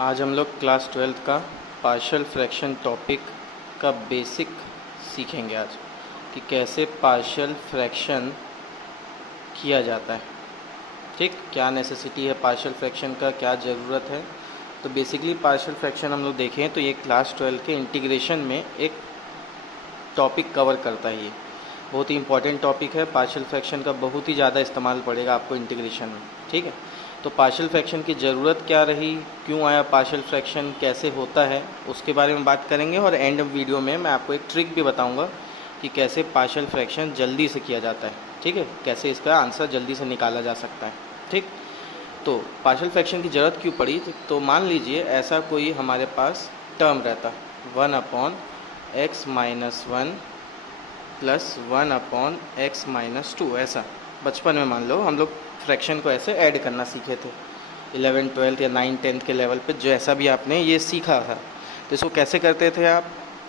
आज हम लोग क्लास 12th का पार्शियल फ्रैक्शन टॉपिक का बेसिक सीखेंगे आज कि कैसे पार्शियल फ्रैक्शन किया जाता है। ठीक, क्या नेसेसिटी है पार्शियल फ्रैक्शन का, क्या ज़रूरत है। तो बेसिकली पार्शियल फ्रैक्शन हम लोग देखें तो ये क्लास 12 के इंटीग्रेशन में एक टॉपिक कवर करता है। ये बहुत ही इंपॉर्टेंट टॉपिक है। पार्शियल फ्रैक्शन का बहुत ही ज़्यादा इस्तेमाल पड़ेगा आपको इंटीग्रेशन में। ठीक है, तो पार्शियल फ्रैक्शन की ज़रूरत क्या रही, क्यों आया पार्शियल फ्रैक्शन, कैसे होता है, उसके बारे में बात करेंगे। और एंड वीडियो में मैं आपको एक ट्रिक भी बताऊंगा कि कैसे पार्शियल फ्रैक्शन जल्दी से किया जाता है। ठीक है, कैसे इसका आंसर जल्दी से निकाला जा सकता है। ठीक, तो पार्शियल फ्रैक्शन की ज़रूरत क्यों पड़ी, तो मान लीजिए ऐसा कोई हमारे पास टर्म रहता 1/x-1 प्लस 1/x-2। ऐसा बचपन में मान लो हम लोग फ्रैक्शन को ऐसे ऐड करना सीखे थे 11th 12th या 9th 10th के लेवल पे, जैसा भी आपने ये सीखा था। तो इसको कैसे करते थे आप,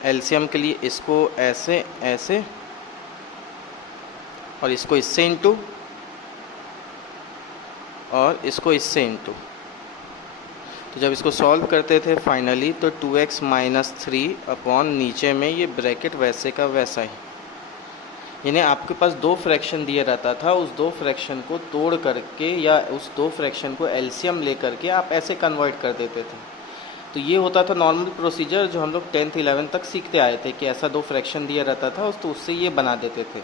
एलसीएम के लिए इसको ऐसे ऐसे और इसको इससे इंटू और इसको इससे इंटू। तो जब इसको सॉल्व करते थे फाइनली तो 2x-3 अपॉन नीचे में ये ब्रैकेट वैसे का वैसा ही, यानी आपके पास दो फ्रैक्शन दिया रहता था, उस दो फ्रैक्शन को तोड़ करके या उस दो फ्रैक्शन को एलसीएम ले करके आप ऐसे कन्वर्ट कर देते थे। तो ये होता था नॉर्मल प्रोसीजर जो हम लोग 10th 11th तक सीखते आए थे कि ऐसा दो फ्रैक्शन दिया रहता था तो उससे ये बना देते थे।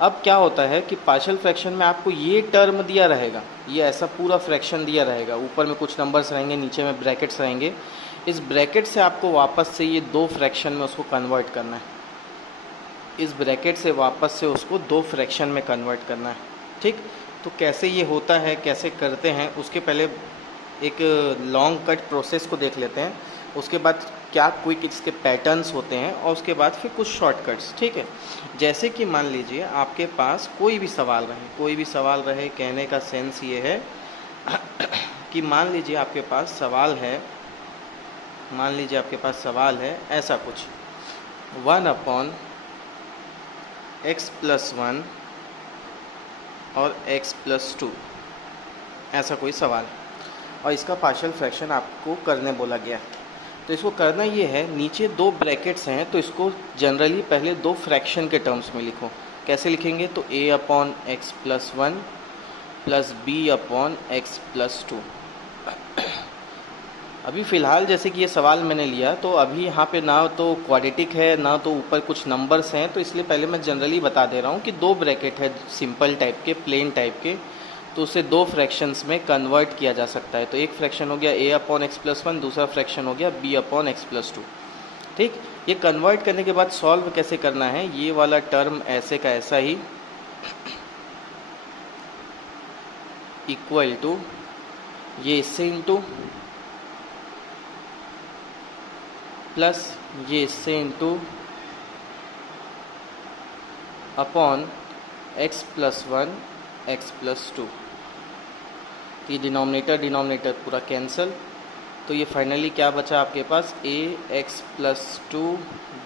अब क्या होता है कि पार्शियल फ्रैक्शन में आपको ये टर्म दिया रहेगा, ये ऐसा पूरा फ्रैक्शन दिया रहेगा, ऊपर में कुछ नंबर्स रहेंगे, नीचे में ब्रैकेट्स रहेंगे। इस ब्रैकेट से आपको वापस से ये दो फ्रैक्शन में उसको कन्वर्ट करना है, इस ब्रैकेट से वापस से उसको दो फ्रैक्शन में कन्वर्ट करना है। ठीक, तो कैसे ये होता है, कैसे करते हैं, उसके पहले एक लॉन्ग कट प्रोसेस को देख लेते हैं। उसके बाद क्या क्विक इसके पैटर्न्स होते हैं और उसके बाद फिर कुछ शॉर्टकट्स। ठीक है, जैसे कि मान लीजिए आपके पास कोई भी सवाल रहे, कोई भी सवाल रहे, कहने का सेंस ये है कि मान लीजिए आपके पास सवाल है, मान लीजिए आपके पास सवाल है ऐसा कुछ 1/x+1 और x+2, ऐसा कोई सवाल, और इसका पार्शियल फ्रैक्शन आपको करने बोला गया। तो इसको करना ये है, नीचे दो ब्रैकेट्स हैं तो इसको जनरली पहले दो फ्रैक्शन के टर्म्स में लिखो। कैसे लिखेंगे, तो a/x+1 प्लस b/x+2। अभी फ़िलहाल जैसे कि ये सवाल मैंने लिया तो अभी यहाँ पे ना तो क्वाड्रेटिक है ना तो ऊपर कुछ नंबर्स हैं, तो इसलिए पहले मैं जनरली बता दे रहा हूँ कि दो ब्रैकेट है सिंपल टाइप के, प्लेन टाइप के, तो उसे दो फ्रैक्शंस में कन्वर्ट किया जा सकता है। तो एक फ्रैक्शन हो गया a/x+1, दूसरा फ्रैक्शन हो गया b/x+2। ठीक, ये कन्वर्ट करने के बाद सॉल्व कैसे करना है, ये वाला टर्म ऐसे का ऐसा ही इक्वल टू ये इससे इंटू प्लस ये इससे इंटू अपॉन x+1 x+2। ये डिनोमिनेटर पूरा कैंसिल, तो ये फाइनली क्या बचा आपके पास, ax+2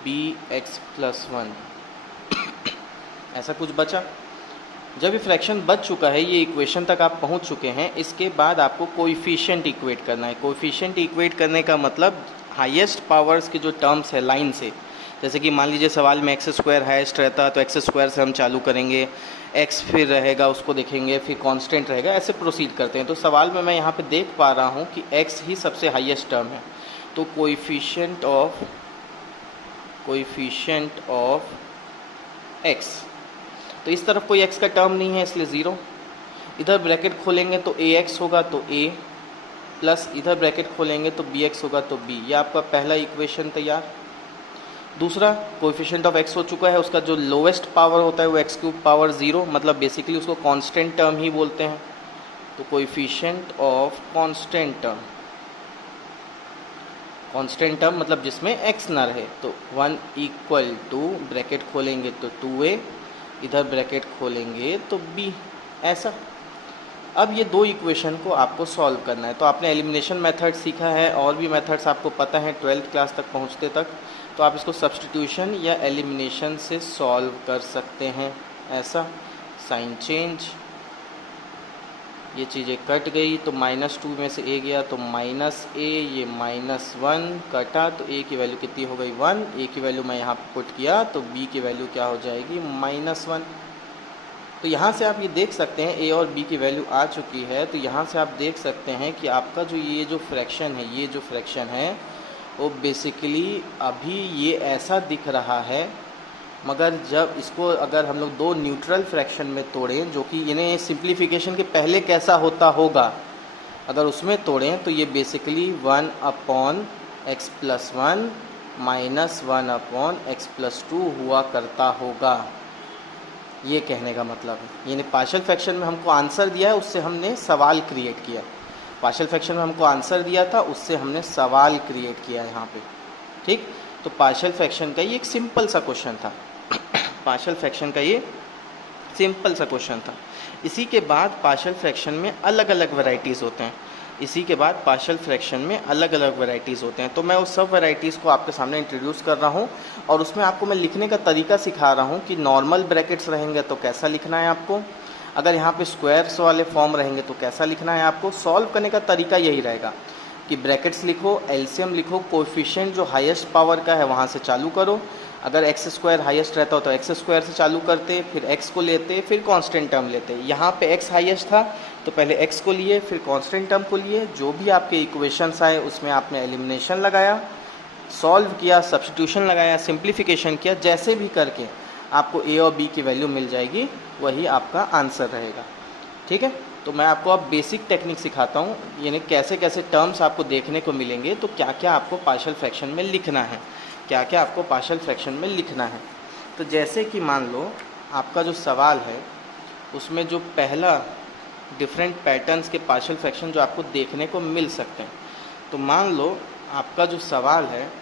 bx+1 ऐसा कुछ बचा। जब ये फ्रैक्शन बच चुका है, ये इक्वेशन तक आप पहुंच चुके हैं, इसके बाद आपको कोएफिशिएंट इक्वेट करना है। कोएफिशिएंट इक्वेट करने का मतलब हाईएस्ट पावर्स के जो टर्म्स है लाइन से, जैसे कि मान लीजिए सवाल में x² हाईएस्ट रहता तो x² से हम चालू करेंगे, x फिर रहेगा उसको देखेंगे, फिर कांस्टेंट रहेगा, ऐसे प्रोसीड करते हैं। तो सवाल में मैं यहाँ पे देख पा रहा हूँ कि x ही सबसे हाईएस्ट टर्म है, तो कोएफिशिएंट ऑफ x, तो इस तरफ कोई x का टर्म नहीं है इसलिए 0। इधर ब्रैकेट खोलेंगे तो ax होगा तो a, प्लस इधर ब्रैकेट खोलेंगे तो bx होगा तो b। ये आपका पहला इक्वेशन तैयार। दूसरा, कोएफिशिएंट ऑफ x हो चुका है, उसका जो लोवेस्ट पावर होता है वो x³ पावर 0, मतलब बेसिकली उसको कांस्टेंट टर्म ही बोलते हैं। तो कोएफिशिएंट ऑफ कांस्टेंट टर्म मतलब जिसमें x ना रहे, तो 1 इक्वल टू ब्रैकेट खोलेंगे तो 2a, इधर ब्रैकेट खोलेंगे तो b, ऐसा। अब ये दो इक्वेशन को आपको सॉल्व करना है। तो आपने एलिमिनेशन मेथड सीखा है, और भी मेथड्स आपको पता है 12th क्लास तक पहुंचते तक, तो आप इसको सब्स्टिट्यूशन या एलिमिनेशन से सॉल्व कर सकते हैं। ऐसा साइन चेंज ये चीज़ें कट गई तो -2 में से a गया तो -a, ये -1 कटा तो a की वैल्यू कितनी हो गई 1, a की वैल्यू मैं यहाँ पुट किया तो b की वैल्यू क्या हो जाएगी -1। तो यहाँ से आप ये देख सकते हैं a और b की वैल्यू आ चुकी है। तो यहाँ से आप देख सकते हैं कि आपका जो ये जो फ्रैक्शन है, ये जो फ्रैक्शन है वो बेसिकली अभी ये ऐसा दिख रहा है, मगर जब इसको अगर हम लोग दो न्यूट्रल फ्रैक्शन में तोड़ें, जो कि इन्हें सिंप्लीफिकेशन के पहले कैसा होता होगा, अगर उसमें तोड़ें तो ये बेसिकली 1/x+1 -1/x+2 हुआ करता होगा। ये कहने का मतलब है, यानी पार्शियल फ्रैक्शन में हमको आंसर दिया है, उससे हमने सवाल क्रिएट किया। पार्शियल फ्रैक्शन में हमको आंसर दिया था, उससे हमने सवाल क्रिएट किया यहाँ पे। ठीक, तो पार्शियल फ्रैक्शन का ये एक सिंपल सा क्वेश्चन था। पार्शियल फ्रैक्शन का ये सिंपल सा क्वेश्चन था। इसी के बाद पार्शियल फ्रैक्शन में अलग अलग वैरायटीज़ होते हैं। इसी के बाद पार्शियल फ्रैक्शन में अलग अलग वैरायटीज़ होते हैं। तो मैं उस सब वैरायटीज़ को आपके सामने इंट्रोड्यूस कर रहा हूँ और उसमें आपको मैं लिखने का तरीका सिखा रहा हूँ कि नॉर्मल ब्रैकेट्स रहेंगे तो कैसा लिखना है आपको, अगर यहाँ पे स्क्वायर्स वाले फॉर्म रहेंगे तो कैसा लिखना है आपको। सॉल्व करने का तरीका यही रहेगा कि ब्रैकेट्स लिखो, एलसीएम लिखो, कोएफिशिएंट जो हाईएस्ट पावर का है वहाँ से चालू करो। अगर x² हाईएस्ट रहता हो तो x² से चालू करते, फिर x को लेते, फिर कांस्टेंट टर्म लेते। यहाँ पे x हाईएस्ट था तो पहले x को लिए, फिर कांस्टेंट टर्म को लिए। जो भी आपके इक्वेशंस आए उसमें आपने एलिमिनेशन लगाया, सॉल्व किया, सब्स्टिट्यूशन लगाया, सिंप्लीफिकेशन किया। जैसे भी करके आपको a और b की वैल्यू मिल जाएगी, वही आपका आंसर रहेगा। ठीक है, तो मैं आपको अब बेसिक टेक्निक सिखाता हूँ, यानी कैसे कैसे टर्म्स आपको देखने को मिलेंगे, तो क्या क्या आपको पार्शियल फ्रैक्शन में लिखना है, क्या क्या आपको पार्शियल फ्रैक्शन में लिखना है। तो जैसे कि मान लो आपका जो सवाल है उसमें जो पहला डिफरेंट पैटर्न्स के पार्शियल फ्रैक्शन जो आपको देखने को मिल सकते हैं, तो मान लो आपका जो सवाल है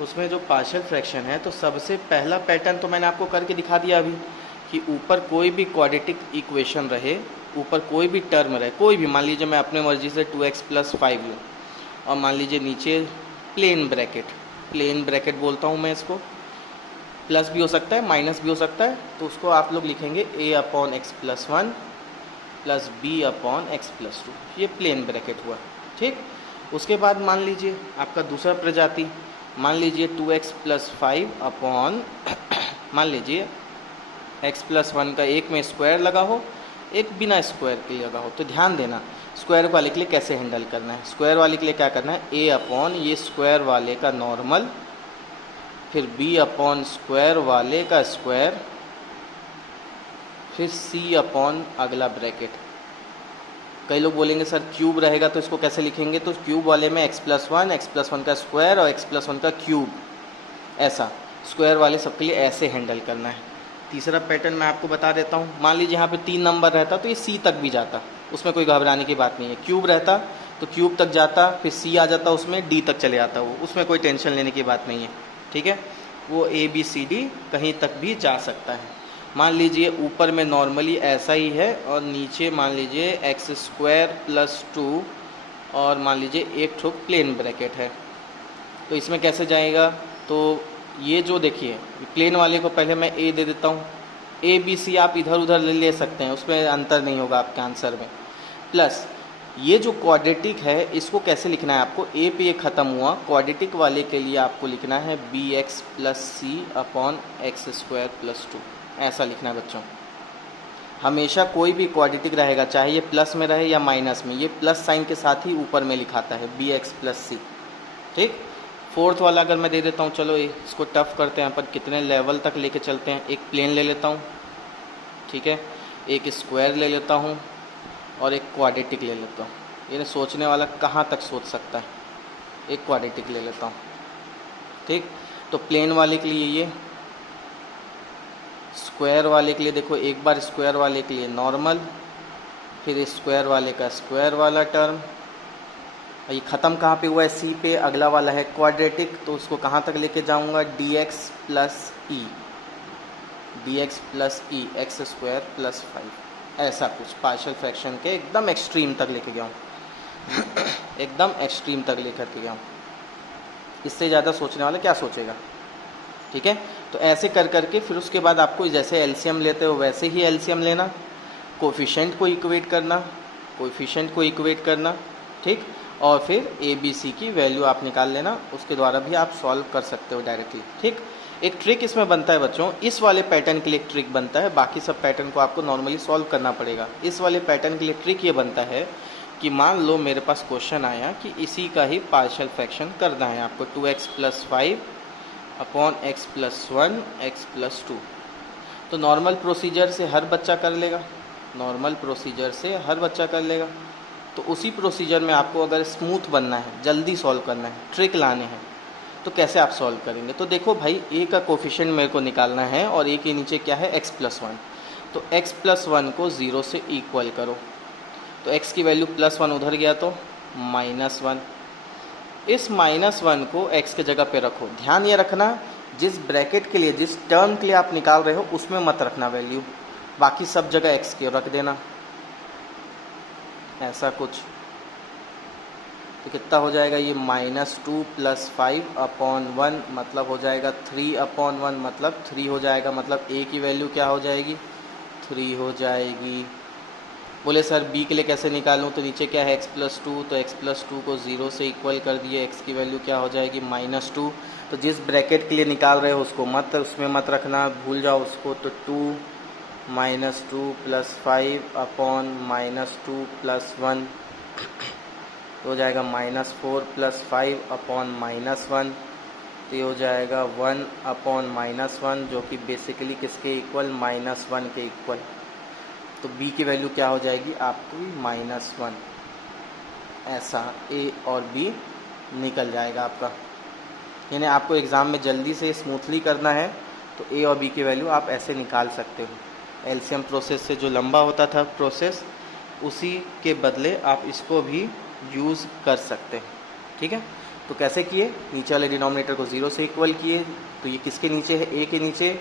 उसमें जो पार्शियल फ्रैक्शन है, तो सबसे पहला पैटर्न तो मैंने आपको करके दिखा दिया अभी कि ऊपर कोई भी क्वाड्रेटिक इक्वेशन रहे, ऊपर कोई भी टर्म रहे, कोई भी, मान लीजिए मैं अपने मर्जी से 2x+5 लूँ और मान लीजिए नीचे प्लेन ब्रैकेट बोलता हूँ मैं इसको, प्लस भी हो सकता है माइनस भी हो सकता है, तो उसको आप लोग लिखेंगे a/x+1 + b/x+2, ये प्लेन ब्रैकेट हुआ। ठीक, उसके बाद मान लीजिए आपका दूसरा प्रजाति, मान लीजिए 2x+5 मान लीजिए x+1 का एक में स्क्वायर लगा हो, एक बिना स्क्वायर के लगा हो। तो ध्यान देना स्क्वायर वाले के लिए कैसे हैंडल करना है। स्क्वायर वाले के लिए क्या करना है, ये स्क्वायर वाले का नॉर्मल, फिर b/स्क्वायर वाले का स्क्वायर, फिर c/ अगला ब्रैकेट। कई लोग बोलेंगे सर क्यूब रहेगा तो इसको कैसे लिखेंगे, तो क्यूब वाले में x+1 का स्क्वायर और x+1 का क्यूब, ऐसा स्क्वायर वाले सबके लिए ऐसे हैंडल करना है। तीसरा पैटर्न मैं आपको बता देता हूँ, मान लीजिए यहाँ पे 3 नंबर रहता तो ये c तक भी जाता, उसमें कोई घबराने की बात नहीं है। क्यूब रहता तो क्यूब तक जाता, फिर c आ जाता, उसमें d तक चले जाता, वो उसमें कोई टेंशन लेने की बात नहीं है। ठीक है, वो ABCD कहीं तक भी जा सकता है। मान लीजिए ऊपर में नॉर्मली ऐसा ही है और नीचे मान लीजिए x² + 2 और मान लीजिए एक ठो प्लेन ब्रैकेट है, तो इसमें कैसे जाएगा। तो ये जो देखिए प्लेन वाले को पहले मैं a दे देता हूँ, ABC आप इधर उधर ले सकते हैं, उसमें अंतर नहीं होगा आपके आंसर में। प्लस ये जो क्वाड्रेटिक है इसको कैसे लिखना है आपको, a पे ये ख़त्म हुआ, क्वाड्रेटिक वाले के लिए आपको लिखना है bx + c/x² + 2, ऐसा लिखना है बच्चों। हमेशा कोई भी क्वाड्रेटिक रहेगा, चाहे ये प्लस में रहे या माइनस में, ये प्लस साइन के साथ ही ऊपर में लिखाता है bx + c। ठीक, फोर्थ वाला अगर मैं दे देता हूँ, चलो इसको टफ करते हैं, पर कितने लेवल तक लेके चलते हैं। एक प्लेन ले लेता हूँ, ठीक है, एक स्क्वायर ले लेता हूँ और एक क्वाड्रेटिक ले लेता हूँ। यानी सोचने वाला कहाँ तक सोच सकता है, एक क्वाड्रेटिक ले लेता हूँ। ठीक, तो प्लेन वाले के लिए ये, स्क्वायर वाले के लिए देखो, एक बार स्क्वायर वाले के लिए नॉर्मल, फिर स्क्वायर वाले का स्क्वायर वाला टर्म। ये ख़त्म कहाँ पे हुआ है, सी पे, अगला वाला है क्वाड्रेटिक, तो उसको कहाँ तक लेके जाऊँगा, dx + e x² + 5, ऐसा कुछ पार्शियल फ्रैक्शन के एकदम एक्सट्रीम तक लेके गया हूँ एकदम एक्सट्रीम तक लेकर के गया हूँ। इससे ज़्यादा सोचने वाला क्या सोचेगा। ठीक है, तो ऐसे कर करके फिर उसके बाद आपको जैसे एलसीएम लेते हो वैसे ही एलसीएम लेना, कोफिशिएंट को इक्वेट करना, कोएफिशिएंट को इक्वेट करना, ठीक, और फिर ए बी सी की वैल्यू आप निकाल लेना, उसके द्वारा भी आप सॉल्व कर सकते हो डायरेक्टली, ठीक। एक ट्रिक इसमें बनता है बच्चों, इस वाले पैटर्न के लिए एक ट्रिक बनता है, बाकी सब पैटर्न को आपको नॉर्मली सॉल्व करना पड़ेगा। इस वाले पैटर्न के लिए ट्रिक ये बनता है कि मान लो मेरे पास क्वेश्चन आया कि इसी का ही पार्शियल फ्रैक्शन करना है आपको, 2x + 5 अपॉन x + 1 x + 2। तो नॉर्मल प्रोसीजर से हर बच्चा कर लेगा, नॉर्मल प्रोसीजर से हर बच्चा कर लेगा। तो उसी प्रोसीजर में आपको अगर स्मूथ बनना है, जल्दी सॉल्व करना है, ट्रिक लाने हैं, तो कैसे आप सॉल्व करेंगे। तो देखो भाई, a का कोफिशिएंट मेरे को निकालना है और a के नीचे क्या है, x + 1। तो x + 1 को 0 से इक्वल करो, तो x की वैल्यू +1 उधर गया तो -1। इस -1 को x के जगह पे रखो। ध्यान ये रखना, जिस ब्रैकेट के लिए, जिस टर्म के लिए आप निकाल रहे हो उसमें मत रखना वैल्यू, बाकी सब जगह x के रख देना, ऐसा कुछ। तो कितना हो जाएगा ये, -2 + 5 अपॉन 1 मतलब हो जाएगा 3 अपॉन 1 मतलब 3 हो जाएगा, मतलब a की वैल्यू क्या हो जाएगी, 3 हो जाएगी। बोले सर b के लिए कैसे निकालूं, तो नीचे क्या है x + 2, तो x + 2 को 0 से इक्वल कर दिए, x की वैल्यू क्या हो जाएगी, -2। तो जिस ब्रैकेट के लिए निकाल रहे हो उसको मत, उसमें मत रखना, भूल जाओ उसको। तो 2 + 5 अपॉन -2 + 1 तो हो जाएगा -4 + 5 अपॉन -1, तो ये हो जाएगा 1 अपॉन -1, जो कि बेसिकली किसके इक्वल, -1 के इक्वल। तो b की वैल्यू क्या हो जाएगी आपकी, -1। ऐसा a और b निकल जाएगा आपका। यानी आपको एग्ज़ाम में जल्दी से स्मूथली करना है तो a और b की वैल्यू आप ऐसे निकाल सकते हो। एलसीएम प्रोसेस से जो लंबा होता था प्रोसेस, उसी के बदले आप इसको भी यूज़ कर सकते हैं, ठीक है। तो कैसे किए, नीचे वाले डिनोमिनेटर को 0 से इक्वल किए, तो ये किसके नीचे है, a के नीचे।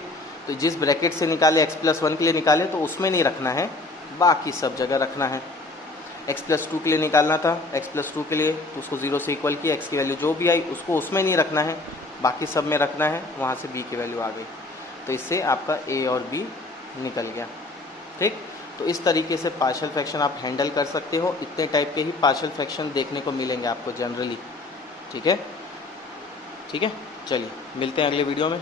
तो जिस ब्रैकेट से निकाले, x + 1 के लिए निकाले, तो उसमें नहीं रखना है, बाकी सब जगह रखना है। x + 2 के लिए निकालना था, x + 2 के लिए तो उसको 0 से इक्वल किया, x की वैल्यू जो भी आई उसको उसमें नहीं रखना है, बाकी सब में रखना है, वहाँ से b की वैल्यू आ गई। तो इससे आपका a और b निकल गया, ठीक। तो इस तरीके से पार्शियल फ्रैक्शन आप हैंडल कर सकते हो। इतने टाइप के ही पार्शियल फ्रैक्शन देखने को मिलेंगे आपको जनरली, ठीक है। ठीक है, चलिए मिलते हैं अगले वीडियो में।